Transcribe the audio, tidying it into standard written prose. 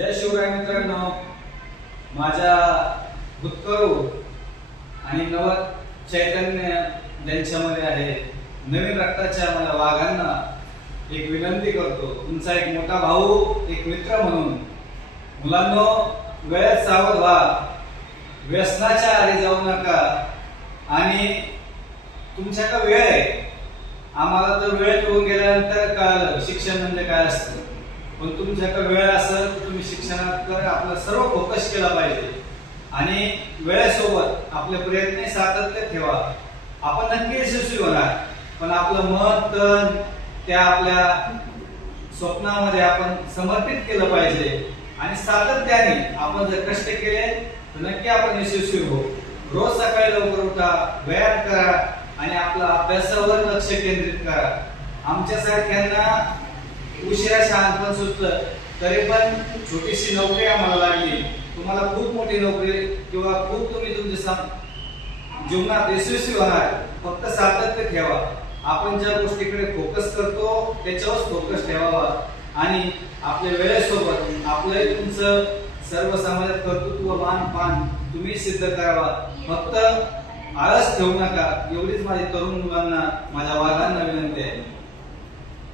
जय शिवराय मित्रांनो, माझ्या भूतकरू आणि नव चैतन्य ज्यांच्यामध्ये आहे, नवीन रक्ताच्या मला वाघांना एक विनंती करतो, तुमचा एक मोठा भाऊ, एक मित्र म्हणून, मुलांनो वेळेत सावध व्हा, व्यसनाच्या आधी जाऊ नका। आणि तुमच्याकडे वेळ आहे, आम्हाला तर वेळ निघून गेल्यानंतर कळलं शिक्षण म्हणजे काय असतं, पण तुमच्याकडे वेळ असेल तर तुम्ही शिक्षणाकडे आपला सर्व फोकस केला पाहिजे आणि वेळेसोबत आपले प्रयत्न सातत्य ठेवा। आपण नक्की यशस्वी होणार, पण आपलं मन तन त्या आपल्या स्वप्नामध्ये आपण समर्पित केलं पाहिजे आणि सातत्याने आपण जर कष्ट केले तर नक्की आपण यशस्वी होऊ। रोज सकाळी लवकर उठा, व्यायाम करा आणि आपला अभ्यासावर लक्ष केंद्रित करा। आमच्यासारख्यांना उशिरा शहाणपण सुचलं तरी पण छोटीशी नोकरी आम्हाला लागली, तुम्हाला खूप मोठी नोकरी किंवा खूप तुम्ही तुमच्या जीवनात यशस्वी होणार, फक्त सातत्य ठेवा। आपण ज्या गोष्टीकडे फोकस करतो त्याच्यावर फोकस ठेवावा आणि आपल्या वेळेसोबत आपलं तुमचं सर्व समाजात कर्तृत्व मान पान तुम्ही सिद्ध करावा, फक्त आळस ठेवू नका। एवढीच माझी तरुण मुलांना, माझ्या वाघांना विनंती आहे।